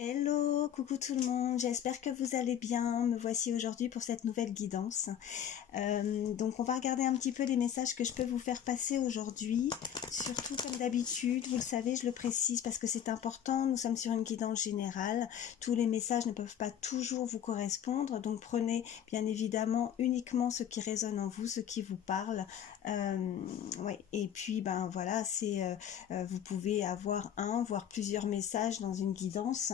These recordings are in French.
Hello, coucou tout le monde, j'espère que vous allez bien. Me voici aujourd'hui pour cette nouvelle guidance. Donc on va regarder un petit peu les messages que je peux vous faire passer aujourd'hui. Surtout comme d'habitude, vous le savez, je le précise parce que c'est important, nous sommes sur une guidance générale. Tous les messages ne peuvent pas toujours vous correspondre, donc prenez bien évidemment uniquement ce qui résonne en vous, ce qui vous parle. Ouais. Et puis ben voilà, vous pouvez avoir un voire plusieurs messages dans une guidance.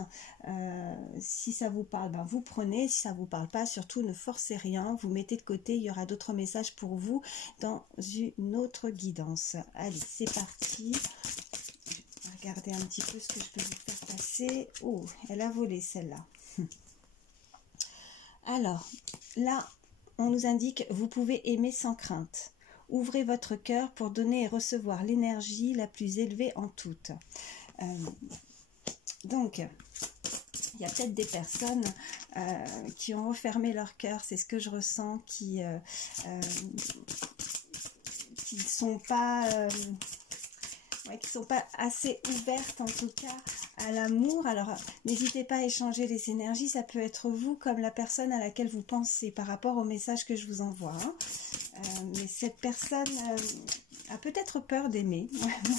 Si ça vous parle, ben vous prenez. Si ça vous parle pas, surtout ne forcez rien, vous mettez de côté. Il y aura d'autres messages pour vous dans une autre guidance. Allez, c'est parti. Je vais regarder un petit peu ce que je peux vous faire passer. Oh, elle a volé celle-là. Alors là, on nous indique: vous pouvez aimer sans crainte. Ouvrez votre cœur pour donner et recevoir l'énergie la plus élevée en toute. Donc, il y a peut-être des personnes qui ont refermé leur cœur, c'est ce que je ressens, qui sont pas assez ouvertes en tout cas à l'amour. Alors n'hésitez pas à échanger les énergies, ça peut être vous comme la personne à laquelle vous pensez par rapport au message que je vous envoie. Mais cette personne a peut-être peur d'aimer,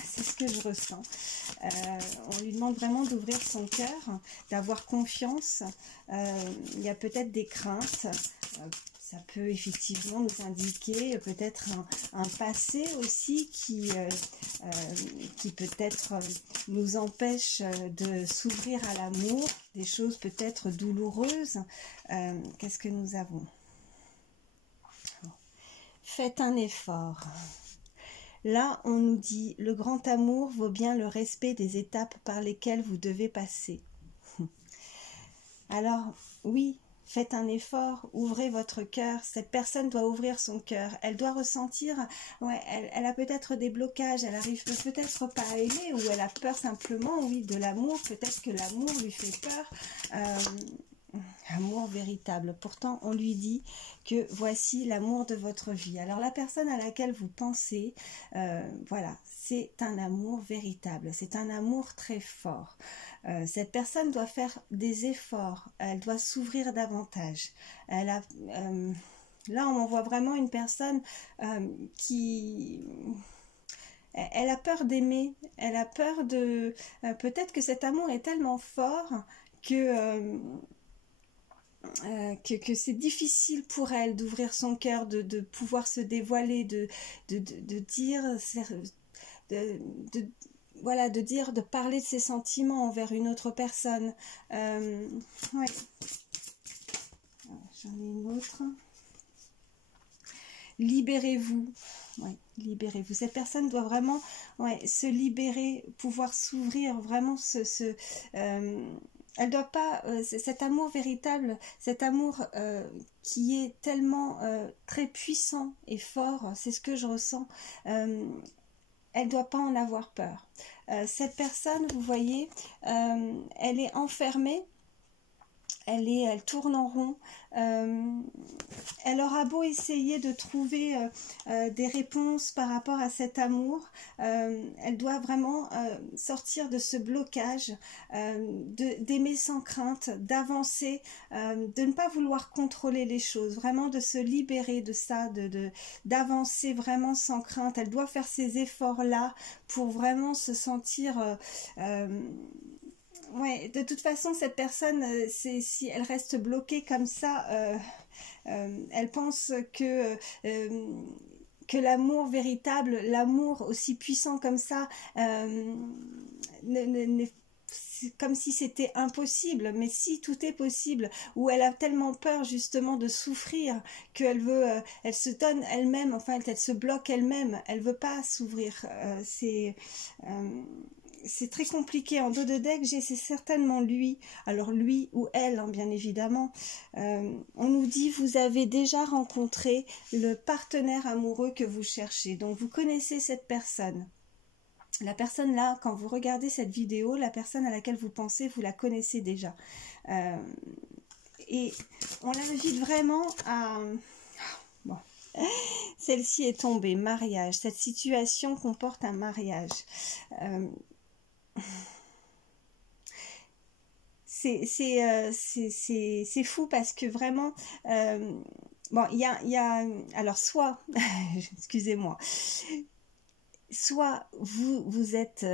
c'est ce que je ressens. On lui demande vraiment d'ouvrir son cœur, d'avoir confiance. Il y a peut-être des craintes. Ça peut effectivement nous indiquer peut-être un passé aussi qui peut-être nous empêche de s'ouvrir à l'amour, des choses peut-être douloureuses. Qu'est-ce que nous avons? Faites un effort. Là, on nous dit: le grand amour vaut bien le respect des étapes par lesquelles vous devez passer. Alors, oui, faites un effort, ouvrez votre cœur. Cette personne doit ouvrir son cœur. Elle doit ressentir, ouais, elle a peut-être des blocages, elle arrive peut-être pas à aimer, ou elle a peur simplement, oui, de l'amour. Peut-être que l'amour lui fait peur. Amour véritable. Pourtant, on lui dit que voici l'amour de votre vie. Alors, la personne à laquelle vous pensez, voilà, c'est un amour véritable. C'est un amour très fort. Cette personne doit faire des efforts. Elle doit s'ouvrir davantage. Là, on voit vraiment une personne qui... Elle a peur d'aimer. Elle a peur de... peut-être que cet amour est tellement fort que c'est difficile pour elle d'ouvrir son cœur, de pouvoir se dévoiler, de dire, voilà, de dire, de parler de ses sentiments envers une autre personne. Ouais. J'en ai une autre. Libérez-vous. Ouais, libérez-vous. Cette personne doit vraiment, ouais, se libérer, pouvoir s'ouvrir, vraiment elle doit pas, cet amour véritable, cet amour qui est tellement très puissant et fort, c'est ce que je ressens, elle doit pas en avoir peur. Cette personne, vous voyez, elle est enfermée, elle tourne en rond. Elle aura beau essayer de trouver des réponses par rapport à cet amour, elle doit vraiment sortir de ce blocage, d'aimer sans crainte, d'avancer, de ne pas vouloir contrôler les choses, vraiment de se libérer de ça, d'avancer vraiment sans crainte. Elle doit faire ces efforts-là pour vraiment se sentir... ouais, de toute façon, cette personne, si elle reste bloquée comme ça, elle pense que l'amour véritable, l'amour aussi puissant comme ça, c'est comme si c'était impossible. Mais si, tout est possible. Ou elle a tellement peur justement de souffrir qu'elle veut, elle se donne elle-même, enfin elle se bloque elle-même, elle veut pas s'ouvrir. C'est très compliqué. En dos de deck, c'est certainement lui. Alors lui ou elle, hein, bien évidemment. On nous dit: vous avez déjà rencontré le partenaire amoureux que vous cherchez. Donc vous connaissez cette personne. La personne là, quand vous regardez cette vidéo, la personne à laquelle vous pensez, vous la connaissez déjà. Et on l'invite vraiment à... Bon. Celle-ci est tombée, mariage. Cette situation comporte un mariage. c'est fou parce que vraiment, bon, alors soit, excusez-moi, soit vous êtes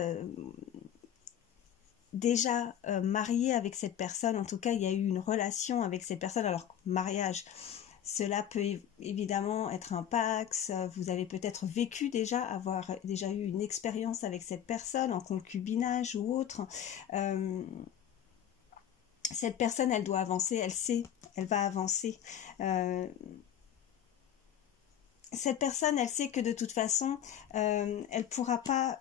déjà marié avec cette personne, en tout cas il y a eu une relation avec cette personne, alors mariage, cela peut évidemment être un pax, vous avez peut-être vécu déjà, avoir déjà eu une expérience avec cette personne en concubinage ou autre. Cette personne, elle doit avancer, elle sait, elle va avancer. Cette personne, elle sait que de toute façon, elle ne pourra pas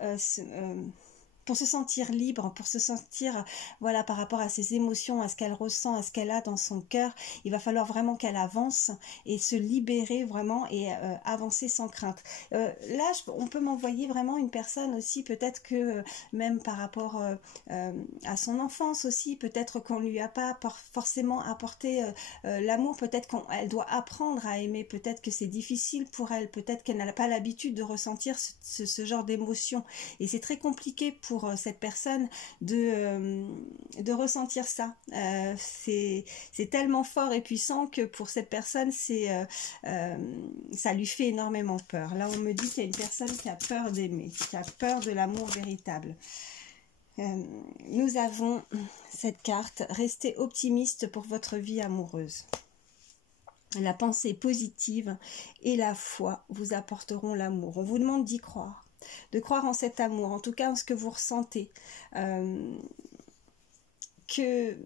pour se sentir libre, pour se sentir, voilà, par rapport à ses émotions, à ce qu'elle ressent, à ce qu'elle a dans son cœur, il va falloir vraiment qu'elle avance et se libérer vraiment et avancer sans crainte. Là, on peut m'envoyer vraiment une personne aussi, peut-être que même par rapport à son enfance aussi, peut-être qu'on lui a pas forcément apporté l'amour, peut-être qu'elle doit apprendre à aimer, peut-être que c'est difficile pour elle, peut-être qu'elle n'a pas l'habitude de ressentir ce genre d'émotion et c'est très compliqué pour cette personne de ressentir ça. C'est tellement fort et puissant que pour cette personne, ça lui fait énormément peur. Là, on me dit qu'il y a une personne qui a peur d'aimer, qui a peur de l'amour véritable. Nous avons cette carte, restez optimiste pour votre vie amoureuse. La pensée positive et la foi vous apporteront l'amour. On vous demande d'y croire, de croire en cet amour, en tout cas en ce que vous ressentez, que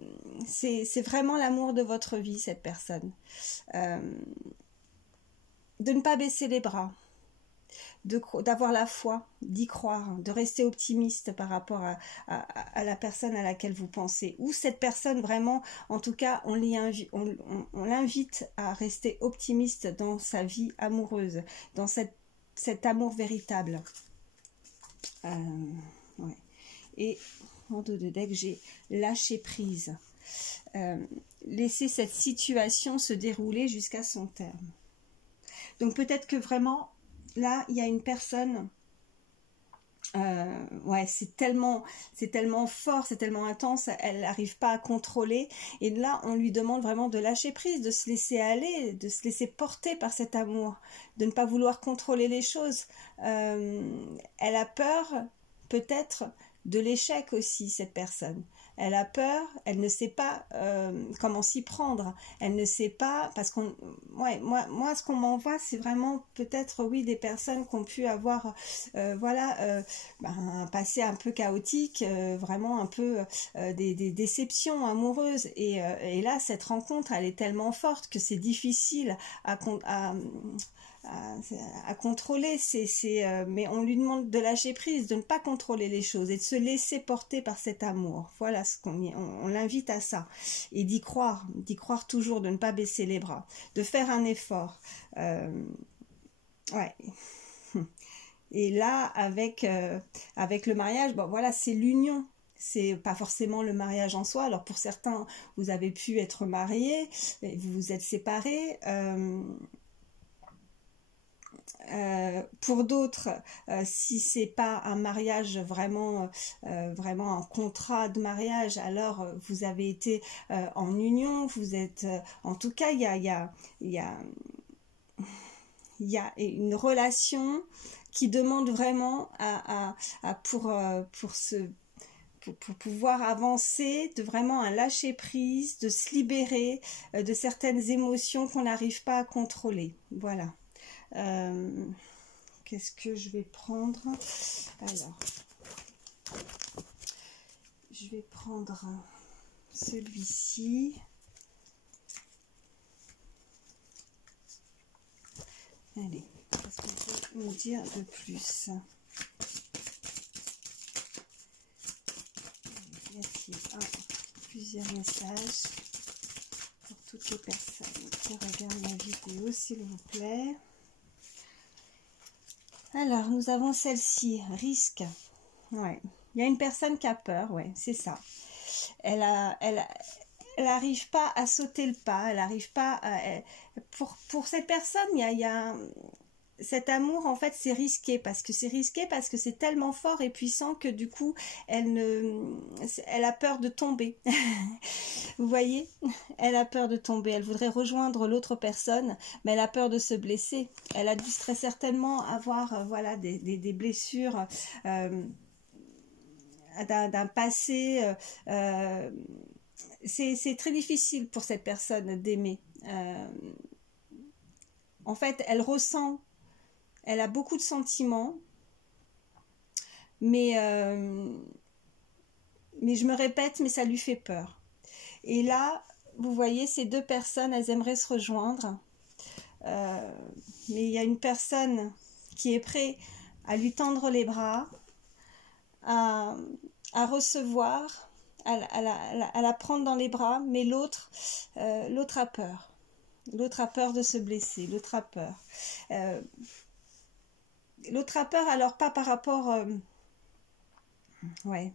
c'est vraiment l'amour de votre vie, cette personne. De ne pas baisser les bras, d'avoir la foi, d'y croire, de rester optimiste par rapport à la personne à laquelle vous pensez. Ou cette personne vraiment, en tout cas, on l'invite à rester optimiste dans sa vie amoureuse, dans cet amour véritable. Ouais. Et en dos de deck, j'ai lâché prise. Laisser cette situation se dérouler jusqu'à son terme. Donc peut-être que vraiment, là, il y a une personne, ouais, c'est tellement fort, c'est tellement intense, elle n'arrive pas à contrôler. Et là, on lui demande vraiment de lâcher prise, de se laisser aller, de se laisser porter par cet amour, de ne pas vouloir contrôler les choses. Elle a peur, peut-être, de l'échec aussi, cette personne. Elle a peur, elle ne sait pas comment s'y prendre, elle ne sait pas, parce qu'on, ouais, moi ce qu'on m'envoie, c'est vraiment peut-être, oui, des personnes qui ont pu avoir, voilà, un passé un peu chaotique, vraiment un peu des déceptions amoureuses, et là, cette rencontre, elle est tellement forte que c'est difficile à contrôler, mais on lui demande de lâcher prise, de ne pas contrôler les choses et de se laisser porter par cet amour. Voilà ce on l'invite à ça, et d'y croire toujours, de ne pas baisser les bras, de faire un effort. Ouais. Et là, avec le mariage, bon voilà, c'est l'union. C'est pas forcément le mariage en soi. Alors pour certains, vous avez pu être mariés, vous vous êtes séparés. Pour d'autres, si c'est pas un mariage vraiment, vraiment un contrat de mariage, alors vous avez été en union, vous êtes, en tout cas, il y a une relation qui demande vraiment pour pouvoir avancer, de vraiment un lâcher prise, de se libérer de certaines émotions qu'on n'arrive pas à contrôler. Voilà. Qu'est-ce que je vais prendre? Alors, je vais prendre celui-ci. Allez, qu'est-ce qu'on peut nous dire de plus? Merci. Plusieurs messages pour toutes les personnes qui regardent la vidéo, s'il vous plaît. Alors, nous avons celle-ci, risque. Ouais. Il y a une personne qui a peur, ouais, c'est ça. Elle n'arrive pas à sauter le pas, elle n'arrive pas à... Pour cette personne, il y a cet amour, en fait, c'est risqué parce que c'est tellement fort et puissant que du coup, elle a peur de tomber. Vous voyez, elle a peur de tomber. Elle voudrait rejoindre l'autre personne, mais elle a peur de se blesser. Elle a dû très certainement avoir, voilà, des blessures d'un passé. C'est très difficile pour cette personne d'aimer. En fait, elle ressent. Elle a beaucoup de sentiments, mais je me répète, mais ça lui fait peur. Et là, vous voyez, ces deux personnes, elles aimeraient se rejoindre. Mais il y a une personne qui est prête à lui tendre les bras, à recevoir, à la prendre dans les bras, mais l'autre a peur. L'autre a peur de se blesser, l'autre a peur. L'autre a peur, alors pas par rapport... ouais.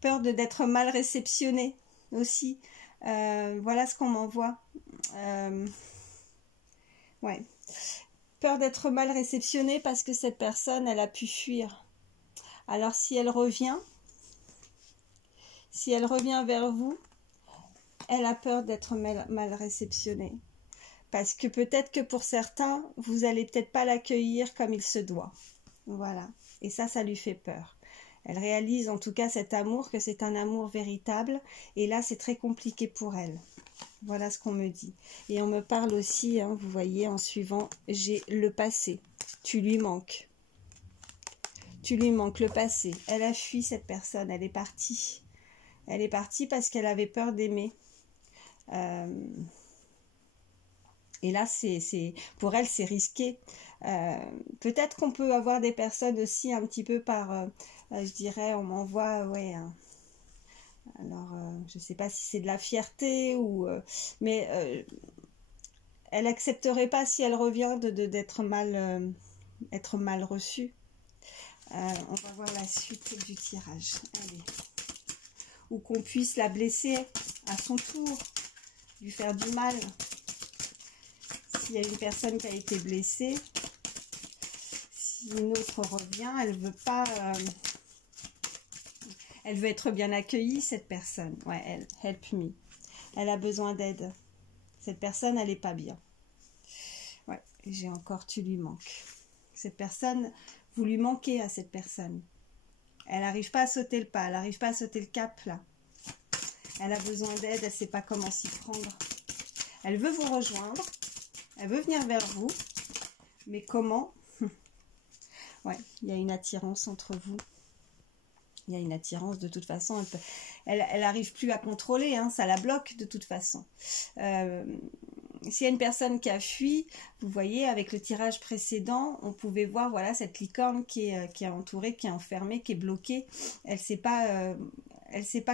Peur d'être mal réceptionné aussi. Voilà ce qu'on m'envoie. Ouais. Peur d'être mal réceptionnée parce que cette personne, elle a pu fuir. Alors si elle revient vers vous, elle a peur d'être mal réceptionnée. Parce que peut-être que pour certains, vous allez peut-être pas l'accueillir comme il se doit. Voilà. Et ça lui fait peur. Elle réalise en tout cas cet amour, que c'est un amour véritable. Et là, c'est très compliqué pour elle. Voilà ce qu'on me dit. Et on me parle aussi, hein, vous voyez, en suivant, j'ai le passé. Tu lui manques. Tu lui manques le passé. Elle a fui cette personne, elle est partie. Elle est partie parce qu'elle avait peur d'aimer. Et là, pour elle, c'est risqué. Peut-être qu'on peut avoir des personnes aussi un petit peu par, je dirais, on m'envoie, ouais. Alors, je ne sais pas si c'est de la fierté ou, mais elle accepterait pas si elle revient d'être être mal reçue. On va voir la suite du tirage. Allez. Ou qu'on puisse la blesser à son tour, lui faire du mal. S'il y a une personne qui a été blessée, si une autre revient, elle veut pas... elle veut être bien accueillie, cette personne. Ouais, elle, help me. Elle a besoin d'aide. Cette personne, elle n'est pas bien. Ouais, j'ai encore, tu lui manques. Cette personne, vous lui manquez à cette personne. Elle n'arrive pas à sauter le pas, elle n'arrive pas à sauter le cap, là. Elle a besoin d'aide, elle ne sait pas comment s'y prendre. Elle veut vous rejoindre. Elle veut venir vers vous, mais comment? Ouais, il y a une attirance entre vous. Il y a une attirance de toute façon. Elle n'arrive plus à contrôler, hein, ça la bloque de toute façon. S'il y a une personne qui a fui, vous voyez, avec le tirage précédent, on pouvait voir, voilà, cette licorne qui est entourée, qui est enfermée, qui est bloquée. Elle sait pas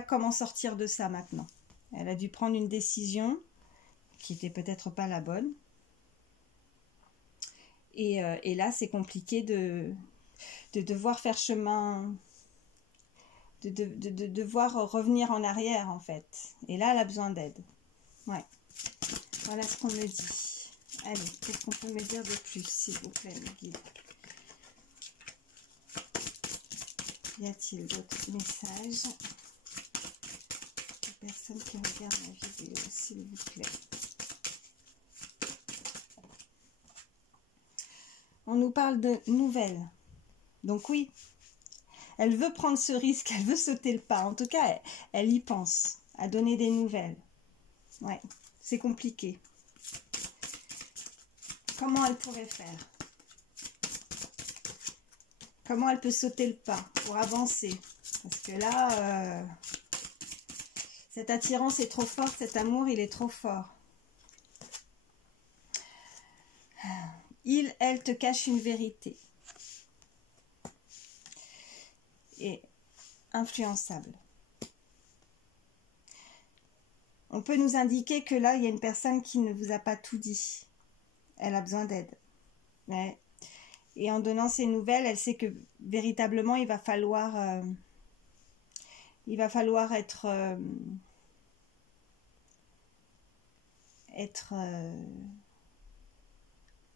comment sortir de ça maintenant. Elle a dû prendre une décision qui n'était peut-être pas la bonne. Et là, c'est compliqué de devoir faire chemin, de devoir revenir en arrière, en fait. Et là, elle a besoin d'aide. Ouais. Voilà ce qu'on me dit. Allez, qu'est-ce qu'on peut me dire de plus, s'il vous plaît, mes guides? Y a-t-il d'autres messages? Les personnes qui regardent la vidéo, s'il vous plaît. On nous parle de nouvelles. Donc oui, elle veut prendre ce risque, elle veut sauter le pas. En tout cas, elle y pense, à donner des nouvelles. Ouais, c'est compliqué. Comment elle pourrait faire? Comment elle peut sauter le pas pour avancer? Parce que là, cette attirance est trop forte, cet amour, il est trop fort. Elle te cache une vérité. Et influençable. On peut nous indiquer que là, il y a une personne qui ne vous a pas tout dit. Elle a besoin d'aide. Ouais. Et en donnant ces nouvelles, elle sait que véritablement, il va falloir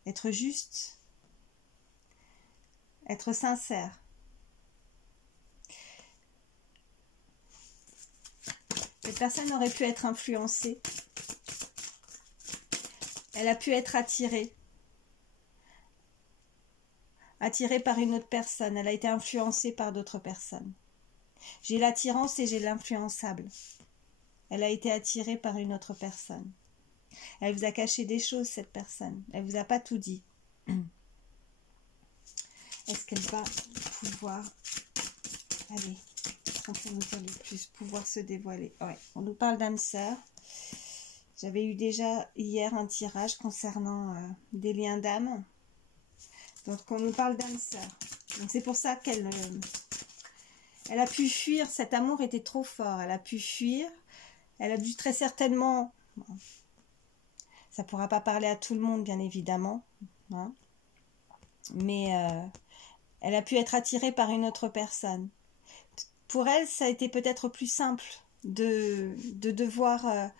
être juste. être sincère. Cette personne aurait pu être influencée. Elle a pu être attirée par une autre personne. Elle a été influencée par d'autres personnes. J'ai l'attirance et j'ai l'influençable. Elle a été attirée par une autre personne. Elle vous a caché des choses, cette personne. Elle vous a pas tout dit. Est-ce qu'elle va pouvoir... Allez, on peut nous dire le plus, pouvoir se dévoiler. Ouais, on nous parle d'âme sœur. J'avais eu déjà hier un tirage concernant des liens d'âme. Donc on nous parle d'âme sœur. Donc c'est pour ça qu'elle elle a pu fuir. Cet amour était trop fort. Elle a pu fuir. Elle a dû très certainement... Bon, ça ne pourra pas parler à tout le monde, bien évidemment. Hein, mais elle a pu être attirée par une autre personne. Pour elle, ça a été peut-être plus simple de devoir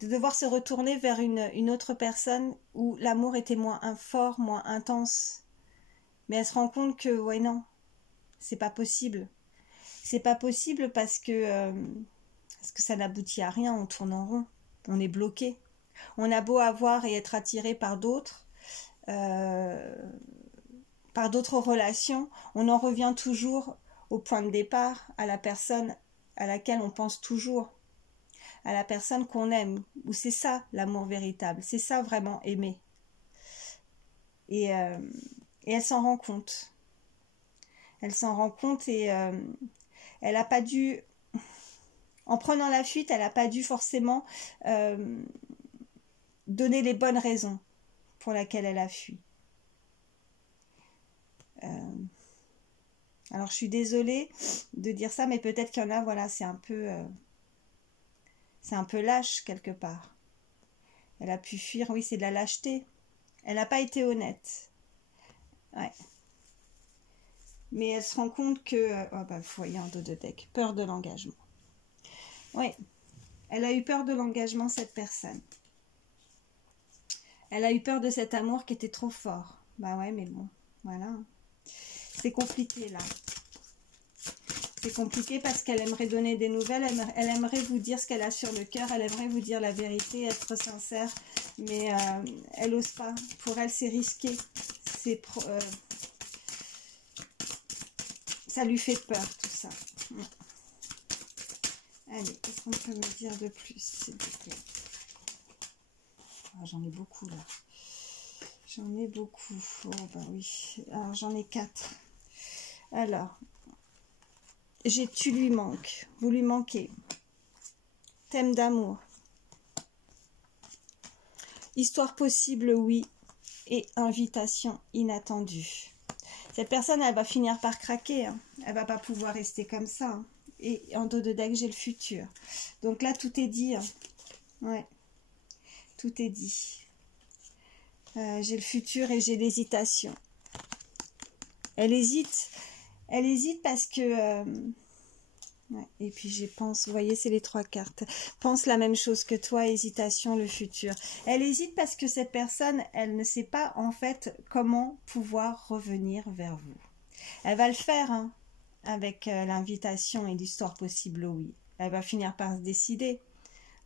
se retourner vers une autre personne où l'amour était moins fort, moins intense. Mais elle se rend compte que, ouais, non, c'est pas possible. C'est pas possible parce que ça n'aboutit à rien, on tourne en rond, on est bloqué. On a beau avoir et être attiré par d'autres relations, on en revient toujours au point de départ, à la personne à laquelle on pense toujours, à la personne qu'on aime, où c'est ça l'amour véritable, c'est ça vraiment aimer. Et elle s'en rend compte. Elle s'en rend compte et elle n'a pas dû, en prenant la fuite, elle n'a pas dû forcément donner les bonnes raisons pour lesquelles elle a fui. Alors je suis désolée de dire ça, mais peut-être qu'il y en a, voilà, c'est un peu lâche quelque part. Elle a pu fuir, oui, c'est de la lâcheté. Elle n'a pas été honnête. Ouais. Mais elle se rend compte que, oh bah, vous voyez en dos de deck, peur de l'engagement. Oui, elle a eu peur de l'engagement, cette personne. Elle a eu peur de cet amour qui était trop fort. Bah ouais, mais bon, voilà. C'est compliqué là. C'est compliqué parce qu'elle aimerait donner des nouvelles, elle aimerait vous dire ce qu'elle a sur le cœur, elle aimerait vous dire la vérité, être sincère, mais elle n'ose pas. Pour elle, c'est risqué. Ça lui fait peur, tout ça. Allez, qu'est-ce qu'on peut me dire de plus, s'il vous plaît? Oh, j'en ai beaucoup là. J'en ai beaucoup. Oh bah oui. Alors j'en ai 4. Alors, tu lui manques. Vous lui manquez. Thème d'amour. Histoire possible, oui. Et invitation inattendue. Cette personne, elle va finir par craquer. Hein. Elle va pas pouvoir rester comme ça. Hein. Et en dos de deck, j'ai le futur. Donc là, tout est dit. Hein. Ouais. Tout est dit. J'ai le futur et j'ai l'hésitation. Elle hésite parce que... ouais, et puis je pense, vous voyez, c'est les 3 cartes. Pense la même chose que toi, hésitation, le futur. Elle hésite parce que cette personne, elle ne sait pas en fait comment pouvoir revenir vers vous. Elle va le faire hein, avec l'invitation et l'histoire possible, oui. Elle va finir par se décider.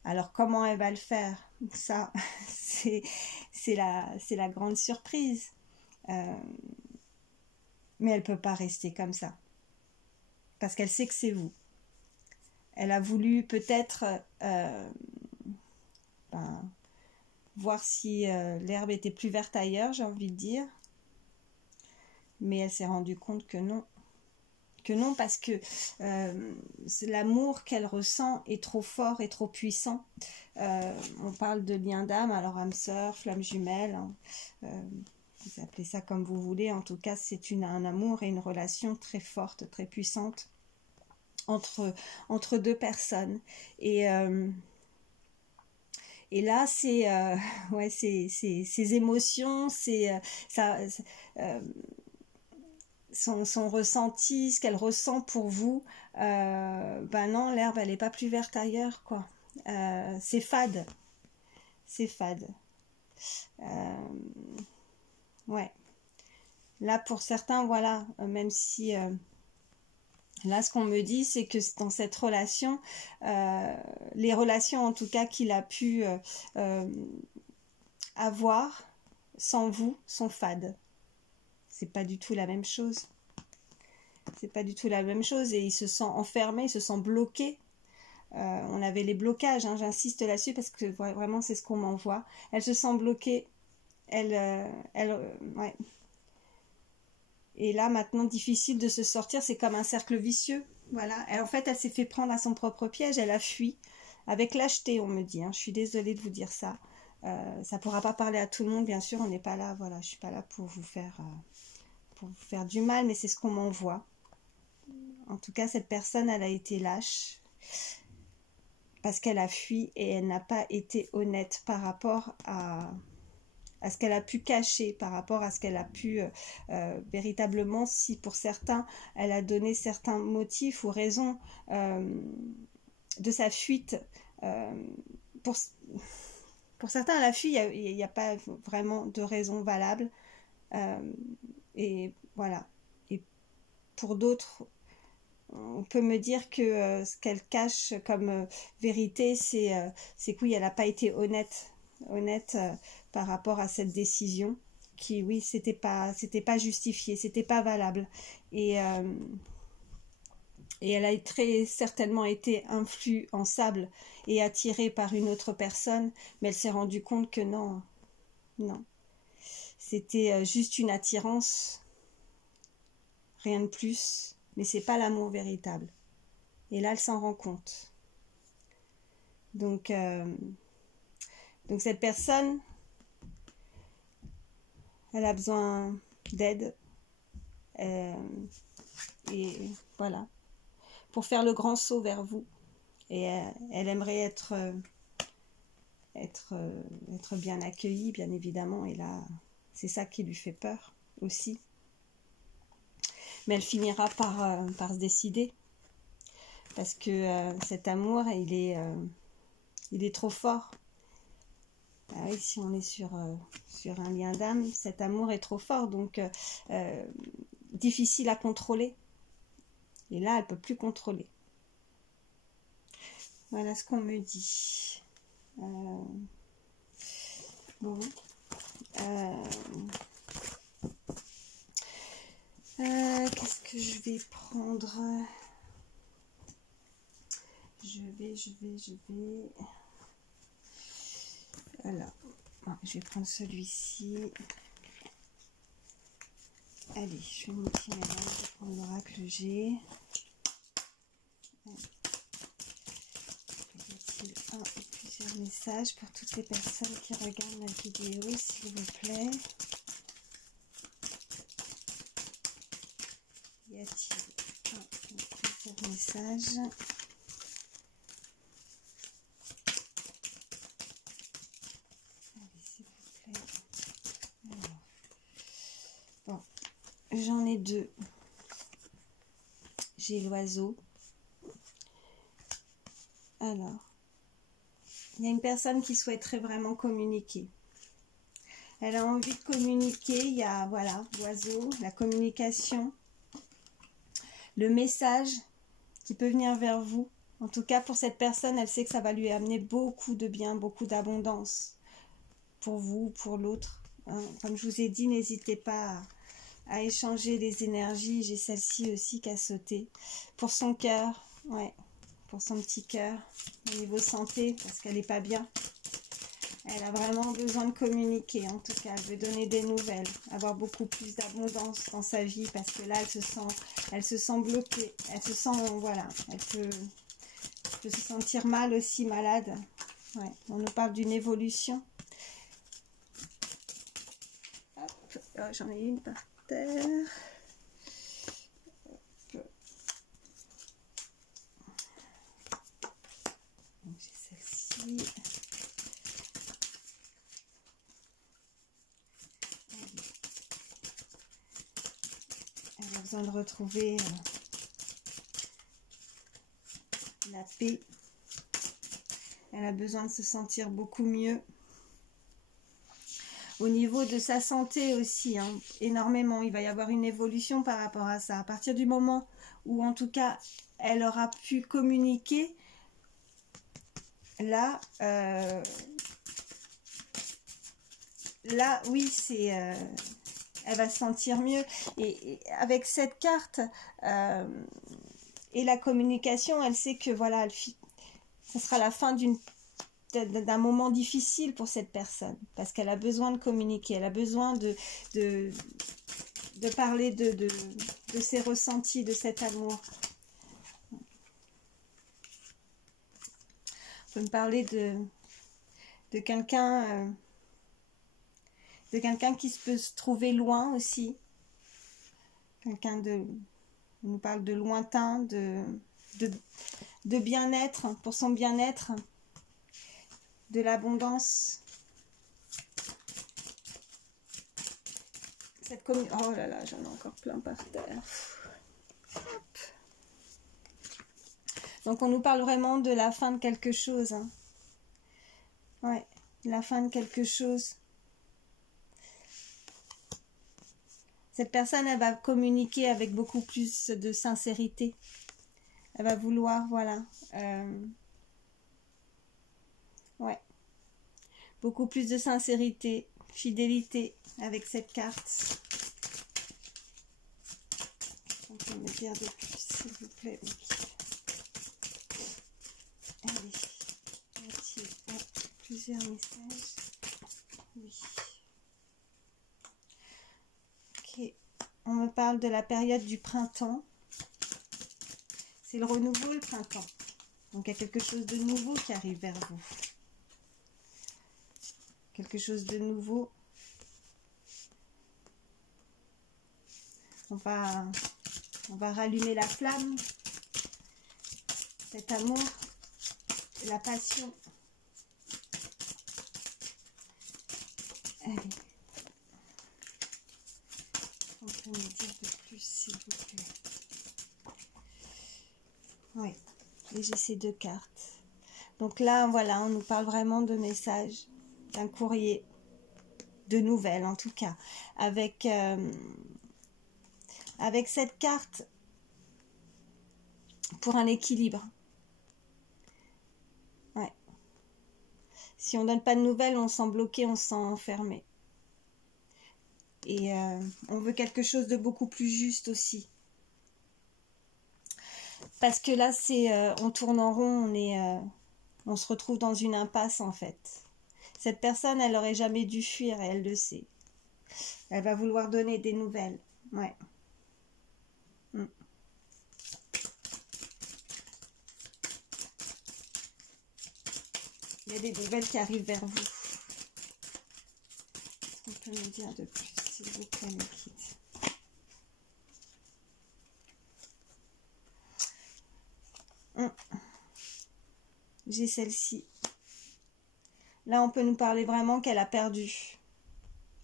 Alors comment elle va le faire? Ça, c'est la grande surprise. Mais elle ne peut pas rester comme ça. Parce qu'elle sait que c'est vous. Elle a voulu peut-être voir si l'herbe était plus verte ailleurs, j'ai envie de dire. Mais elle s'est rendue compte que non. Que non, parce que l'amour qu'elle ressent est trop fort et trop puissant. On parle de lien d'âme, alors âme sœur, flamme jumelle, hein, vous appelez ça comme vous voulez. En tout cas, c'est un amour et une relation très forte, très puissante entre 2 personnes. Et là, c'est ouais, ces émotions, son ressenti, ce qu'elle ressent pour vous, ben non, l'herbe, elle n'est pas plus verte ailleurs, quoi. C'est fade. C'est fade. Ouais. Là, pour certains, voilà, même si... là, ce qu'on me dit, c'est que dans cette relation, les relations en tout cas qu'il a pu avoir sans vous sont fades. C'est pas du tout la même chose. C'est pas du tout la même chose et il se sent enfermé, il se sent bloqué. On avait les blocages, hein, j'insiste là-dessus parce que vraiment c'est ce qu'on m'envoie. Elle se sent bloquée, ouais. Et là maintenant difficile de se sortir, c'est comme un cercle vicieux. Voilà. En fait, elle s'est fait prendre à son propre piège, elle a fui avec lâcheté, on me dit. Hein. Je suis désolée de vous dire ça. Ça ne pourra pas parler à tout le monde, bien sûr. On n'est pas là. Voilà, je suis pas là pour vous faire du mal, mais c'est ce qu'on m'envoie. En tout cas, cette personne, elle a été lâche parce qu'elle a fui et elle n'a pas été honnête par rapport à ce qu'elle a pu cacher, par rapport à ce qu'elle a pu véritablement, si pour certains, elle a donné certains motifs ou raisons de sa fuite. Pour certains, elle a fui, il n'y a pas vraiment de raison valable. Et voilà. Et pour d'autres, on peut me dire que ce qu'elle cache comme vérité, c'est que oui, elle n'a pas été honnête par rapport à cette décision qui, oui, c'était pas justifié, c'était pas valable. Et elle a très certainement été influençable et attirée par une autre personne, mais elle s'est rendue compte que non, c'était juste une attirance, rien de plus. Mais c'est pas l'amour véritable. Et là, elle s'en rend compte. Donc cette personne, elle a besoin d'aide. Et voilà. Pour faire le grand saut vers vous. Et elle aimerait être bien accueillie, bien évidemment. Et là, c'est ça qui lui fait peur aussi. Mais elle finira par se décider parce que cet amour il est trop fort. Ah oui, si on est sur un lien d'âme, cet amour est trop fort, donc difficile à contrôler. Et là, elle peut plus contrôler. Voilà ce qu'on me dit. Bon. Qu'est-ce que je vais prendre? Je vais... Alors, je vais prendre celui-ci. Allez, je vais monter maintenant. Je vais prendre l'oracle G. Y a-t-il un ou plusieurs messages pour toutes les personnes qui regardent la vidéo, s'il vous plaît? Y a-t-il un ou plusieurs messages? J'en ai deux. J'ai l'oiseau. Alors, il y a une personne qui souhaiterait vraiment communiquer. Elle a envie de communiquer. Il y a, voilà, l'oiseau, la communication, le message qui peut venir vers vous. En tout cas, pour cette personne, elle sait que ça va lui amener beaucoup de bien, beaucoup d'abondance pour vous, pour l'autre. Hein. Comme je vous ai dit, n'hésitez pas à échanger les énergies. J'ai celle-ci aussi qui a sauté. Pour son cœur, ouais, pour son petit cœur, au niveau santé, parce qu'elle n'est pas bien. Elle a vraiment besoin de communiquer, en tout cas. Elle veut donner des nouvelles, avoir beaucoup plus d'abondance dans sa vie, parce que là, elle se sent bloquée. Elle se sent, voilà, elle peut se sentir mal aussi, malade. Ouais, on nous parle d'une évolution. Hop, oh, j'en ai une par terre. Donc j'ai celle-ci. Elle a besoin de retrouver la paix. Elle a besoin de se sentir beaucoup mieux. Au niveau de sa santé aussi, hein, énormément. Il va y avoir une évolution par rapport à ça. À partir du moment où, en tout cas, elle aura pu communiquer, là, là, oui, c'est... elle va se sentir mieux. Et avec cette carte et la communication, elle sait que, voilà, ça sera la fin d'un moment difficile pour cette personne, parce qu'elle a besoin de communiquer, elle a besoin de parler de ses ressentis, de cet amour. On peut me parler de quelqu'un qui peut se trouver loin aussi, on nous parle de lointain, de bien-être, pour son bien-être, de l'abondance. Oh là là, j'en ai encore plein par terre. Hop. Donc on nous parle vraiment de la fin de quelque chose. Hein. Ouais, la fin de quelque chose. Cette personne, elle va communiquer avec beaucoup plus de sincérité. Elle va vouloir, voilà. Ouais. Beaucoup plus de sincérité, fidélité avec cette carte. On peut me dire de plus, s'il vous plaît. Allez. Plusieurs messages. Oui. Ok. On me parle de la période du printemps. C'est le renouveau, le printemps. Donc il y a quelque chose de nouveau qui arrive vers vous. Quelque chose de nouveau. On va rallumer la flamme. Cet amour. La passion. Allez. On peut me dire de plus, s'il vous plaît. Oui, et j'ai ces deux cartes. Donc là, voilà, on nous parle vraiment de messages, d'un courrier, de nouvelles en tout cas. Avec cette carte pour un équilibre. Ouais. Si on ne donne pas de nouvelles, on se sent bloqué, on se sent enfermé. Et on veut quelque chose de beaucoup plus juste aussi. Parce que là, on tourne en rond, on se retrouve dans une impasse en fait. Cette personne, elle n'aurait jamais dû fuir et elle le sait. Elle va vouloir donner des nouvelles. Ouais. Il y a des nouvelles qui arrivent vers vous. On peut me dire de plus, s'il vous plaît, mes kids. J'ai celle-ci. Là, on peut nous parler vraiment qu'elle a perdu.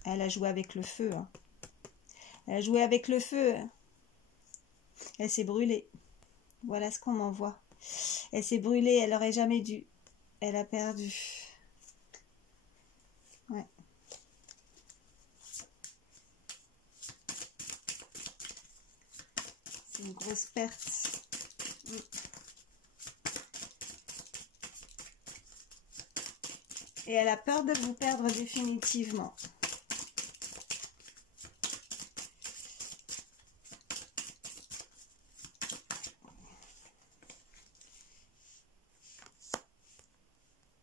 Elle a joué avec le feu. Hein. Elle a joué avec le feu. Elle s'est brûlée. Voilà ce qu'on m'envoie. Elle s'est brûlée, elle n'aurait jamais dû. Elle a perdu. Ouais. C'est une grosse perte. Et elle a peur de vous perdre définitivement.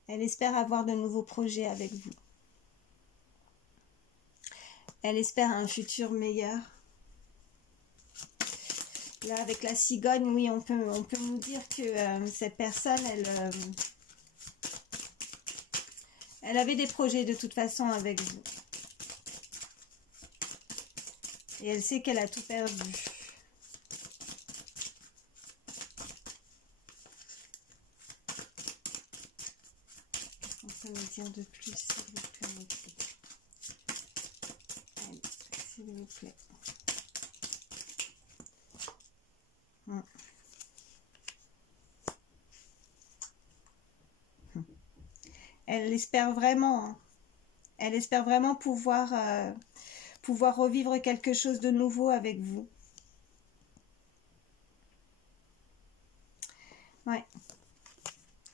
Elle espère avoir de nouveaux projets avec vous. Elle espère un futur meilleur. Là, avec la cigogne, oui, on peut nous dire que cette personne, elle avait des projets de toute façon avec vous. Et elle sait qu'elle a tout perdu. On peut me dire de plus, s'il vous plaît. Allez, s'il vous plaît. Elle l'espère vraiment. Hein. Elle espère vraiment pouvoir revivre quelque chose de nouveau avec vous. Ouais.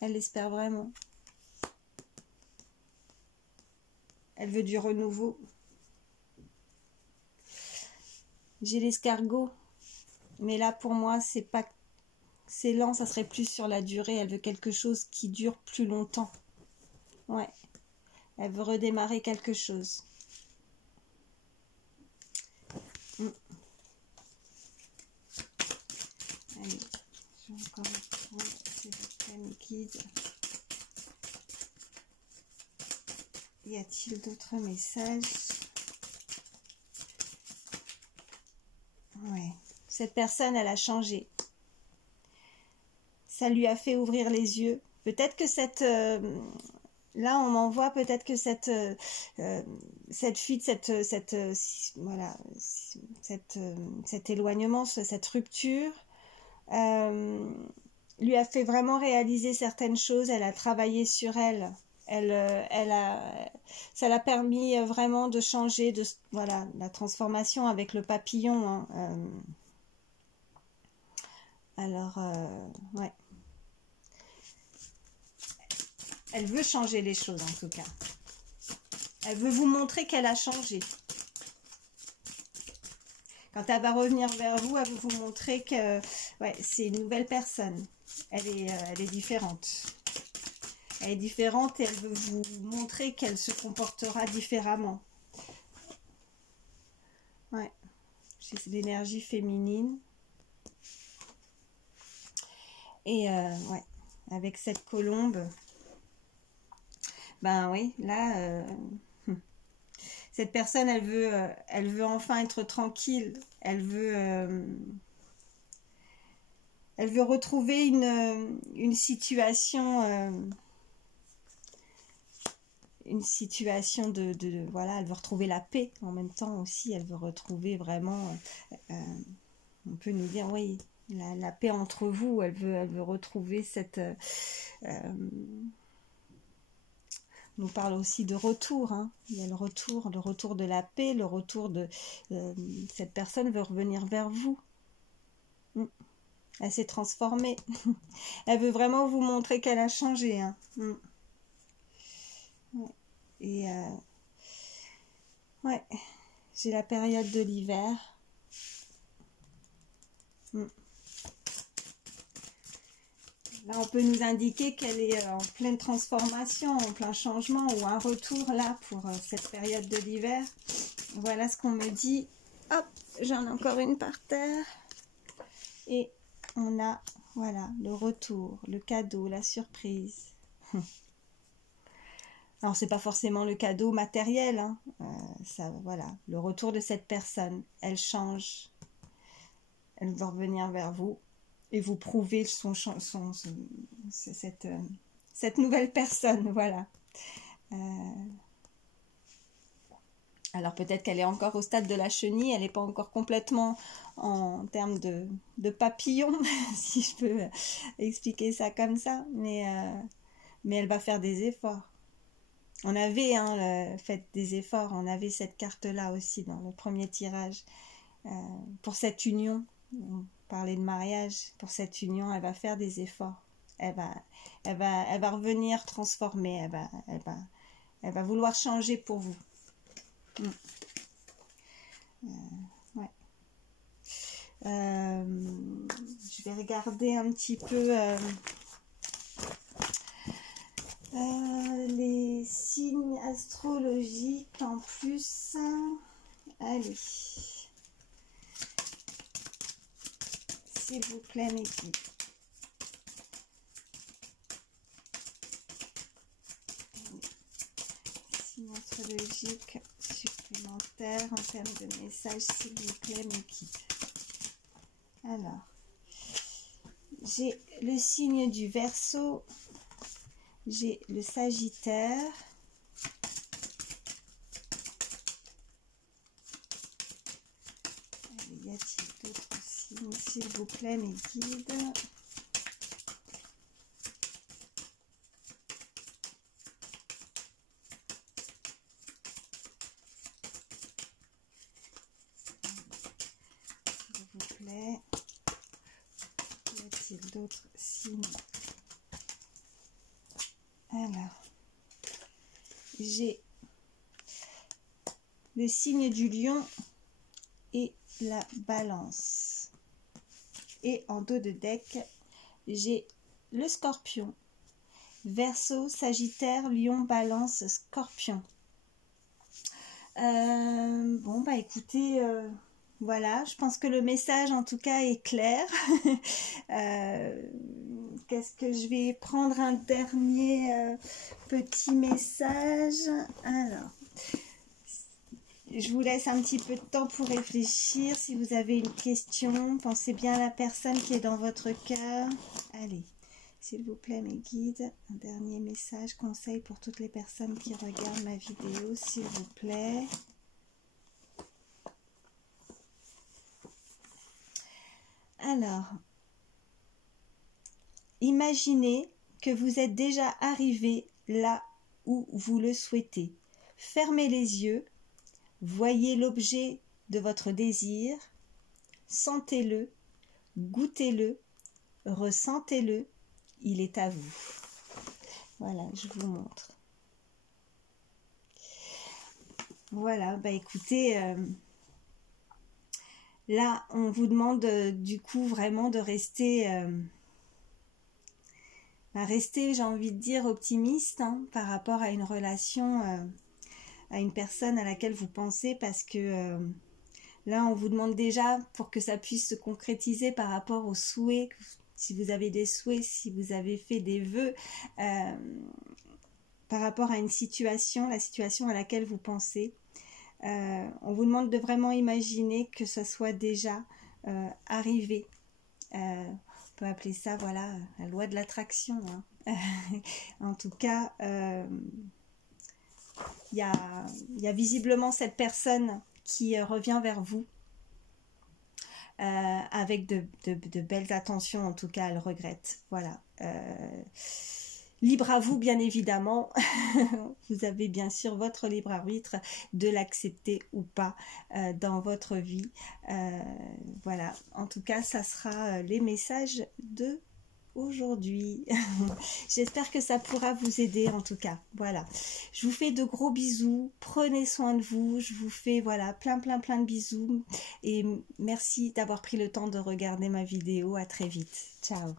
Elle l'espère vraiment. Elle veut du renouveau. J'ai l'escargot. Mais là, pour moi, c'est pas... C'est lent, ça serait plus sur la durée. Elle veut quelque chose qui dure plus longtemps. Ouais. Elle veut redémarrer quelque chose. Allez, je vais encore prendre ces thèmes guides. Y a-t-il d'autres messages? Ouais. Cette personne, elle a changé. Ça lui a fait ouvrir les yeux. Peut-être que cette... là, on m'envoie peut-être que cette fuite, voilà, cet éloignement, cette rupture, lui a fait vraiment réaliser certaines choses. Elle a travaillé sur elle. Ça l'a permis vraiment de changer, voilà, la transformation avec le papillon. Hein, alors, ouais. Elle veut changer les choses en tout cas. Elle veut vous montrer qu'elle a changé. Quand elle va revenir vers vous, elle veut vous montrer que ouais, c'est une nouvelle personne. Elle est différente. Elle est différente et elle veut vous montrer qu'elle se comportera différemment. Ouais. J'ai l'énergie féminine. Et ouais, avec cette colombe, ben oui, là, cette personne, elle veut enfin être tranquille. Elle veut retrouver une situation... une situation de voilà, elle veut retrouver la paix en même temps aussi, elle veut retrouver vraiment, on peut nous dire, oui, la paix entre vous, elle veut retrouver cette... on nous parle aussi de retour, hein. Il y a le retour de la paix, le retour de... cette personne veut revenir vers vous. Elle s'est transformée. Elle veut vraiment vous montrer qu'elle a changé, hein. Et ouais, j'ai la période de l'hiver. Là, on peut nous indiquer qu'elle est en pleine transformation, en plein changement ou un retour là pour cette période de l'hiver. Voilà ce qu'on me dit. Hop, j'en ai encore une par terre. Et on a, voilà, le retour, le cadeau, la surprise. Alors, c'est pas forcément le cadeau matériel, hein. Ça, voilà, le retour de cette personne, elle change. Elle va revenir vers vous et vous prouver cette nouvelle personne, voilà. Alors, peut-être qu'elle est encore au stade de la chenille, elle n'est pas encore complètement en termes de papillon, si je peux expliquer ça comme ça, mais elle va faire des efforts. On avait fait des efforts, on avait cette carte-là aussi dans le premier tirage. Pour cette union, on parlait de mariage, pour cette union, elle va faire des efforts. Elle va revenir transformée, elle va vouloir changer pour vous. Ouais. Je vais regarder un petit peu... les signes astrologiques en plus. Allez. S'il vous plaît, mes guides. Signes astrologiques supplémentaires en termes de messages, s'il vous plaît, mes guides. Alors, j'ai le signe du Verseau. J'ai le Sagittaire. Y a-t-il d'autres signes, s'il vous plaît, mes guides? d'autres signes? Alors, j'ai le signe du lion et la balance. Et en dos de deck, j'ai le scorpion, Verseau, Sagittaire, Lion, Balance, Scorpion. Bon, bah écoutez, voilà, je pense que le message en tout cas est clair. Qu'est-ce que je vais prendre un dernier petit message? Alors, je vous laisse un petit peu de temps pour réfléchir. Si vous avez une question, pensez bien à la personne qui est dans votre cœur. Allez, s'il vous plaît, mes guides, un dernier message, conseil pour toutes les personnes qui regardent ma vidéo, s'il vous plaît. Alors, imaginez que vous êtes déjà arrivé là où vous le souhaitez. Fermez les yeux. Voyez l'objet de votre désir, sentez-le, goûtez-le, ressentez-le, il est à vous. Voilà, je vous montre. Voilà, bah écoutez, là on vous demande du coup vraiment de rester, j'ai envie de dire, optimiste hein, par rapport à une relation, à une personne à laquelle vous pensez, parce que là on vous demande déjà, pour que ça puisse se concrétiser par rapport aux souhaits, si vous avez des souhaits, si vous avez fait des vœux par rapport à une situation, la situation à laquelle vous pensez, on vous demande de vraiment imaginer que ça soit déjà arrivé. On peut appeler ça, voilà, la loi de l'attraction hein. En tout cas, il y a visiblement cette personne qui revient vers vous avec de belles attentions. En tout cas, elle regrette. Voilà. Libre à vous, bien évidemment. Vous avez bien sûr votre libre arbitre de l'accepter ou pas dans votre vie. Voilà. En tout cas, ça sera les messages de aujourd'hui. J'espère que ça pourra vous aider en tout cas. Voilà, je vous fais de gros bisous, prenez soin de vous, je vous fais voilà plein de bisous et merci d'avoir pris le temps de regarder ma vidéo. À très vite, ciao.